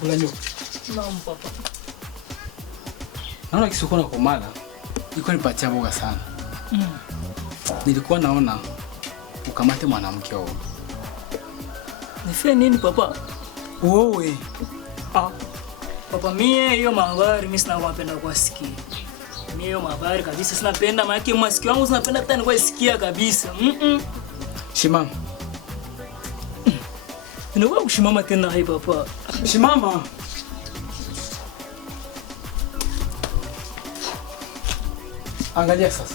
Kula nyoka. Naam papa. Naona kisukuna kwa mala. Iko nipatia boga sana. Nilikuwa naona ukamate mwanamke wao. Nifanye nini papa? Wewe. Papa mie hiyo mahabari mimi sina kupenda kusikia. Mimi hiyo mahabari kabisa sina penda maana masikio yangu sinapenda hata nikuwa sikia kabisa. Shimama. Ninakuwa kushimama tena hai papa. Shimama. Angalia sasa.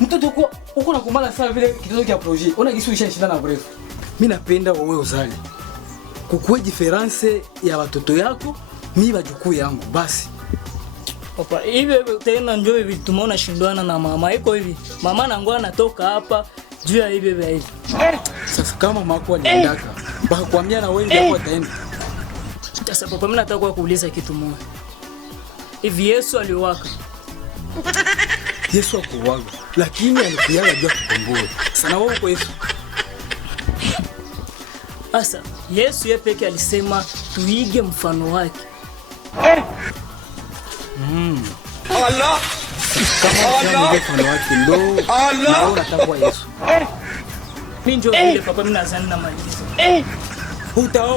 Mtoto uko na kumala sana vile kitoto cha project. Ona kisu isha na brefu. Mimi napenda wewe uzali. Kukue difference ya watoto yako, mimi wajukuu yangu basi. Papa, hivi tena njoo hivi tumeona shindwana na mama iko hivi. Mama nangu anatoka hapa juu ya hivi hivi. Sasa kama mama yako aliendaka, bakakwambia na wewe ndio utaenda. Sasa papa, mimi nataka kuuliza kitu moja. Hivi Yesu aliwaka? Yesu akuwaga, lakini alikuyaga juu kukomboa. Sana wewe uko Yesu. Sasa Yesu yeye pekee alisema tuige mfano wake. Allah. Kama mfano wake ndo Allah unatakuwa Yesu. Mimi ndio vile papa, mimi nazani na malizo. Utaoa